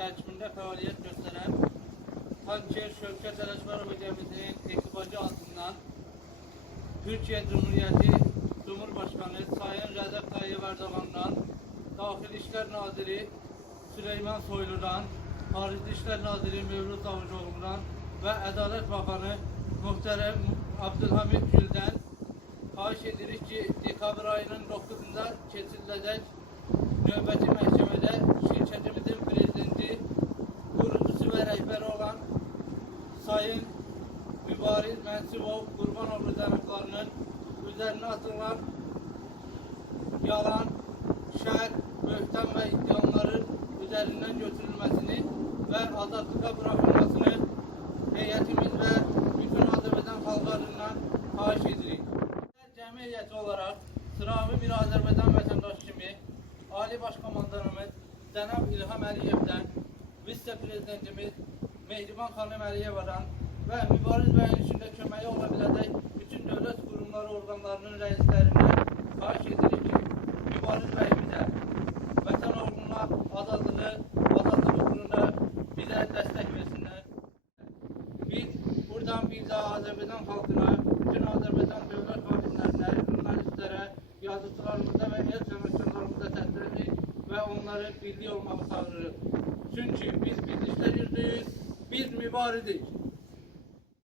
tercümünde faaliyet gösteren Hançer Şövket Araçlar Hocamızın ekibacı altından Türkiye Cumhuriyeti Cumhurbaşkanı Sayın Recep Tayyip Erdoğan'dan Dahil İşler Naziri Süleyman Soylu'dan Harici İşler Naziri Mevlüt Avucuoğlu'ndan ve Adalet Bakanı Muhterem Abdülhamit Gül'den Xahiş edirik ki dekabr ayının 9'unda keçiriləcək növbəti məhkəmədə Sayın Mübariz Mənsubov Qurbanoğlu cənablarının üzərinə atılan yalan, şər, böhtan və iddiaların üzərindən götürülməsini və azadlığa bırakılmasını heyətimiz və bütün Azərbaycan xalqlarından xahiş edirik. Cəmiyyəti olaraq sıravi bir Azərbaycan vətəndaşı kimi Ali Başkomandanımız Cənab İlham Əliyevdən, vitse-prezidentimiz Mehriban xanım Əliyevadan və Mübariz bəyin içində köməyi ola biləcək bütün dövlət qurumları orqanlarının rəislərindən xahiş edirik ki, Mübariz bəyimizə, vətən uğruna, azadlığı, azadlıq uğruna bizə dəstək versinlər. Biz buradan daha Azərbaycan xalqına, bütün Azərbaycan dövlət xadimlərinə, jurnalistlərə, yazıçılarımıza və el sənətkarlarımıza təsdir edirik və onları birlik olmağı çağırırıq. Çünki biz birlikdə yüzdəyik, biz mübarizik.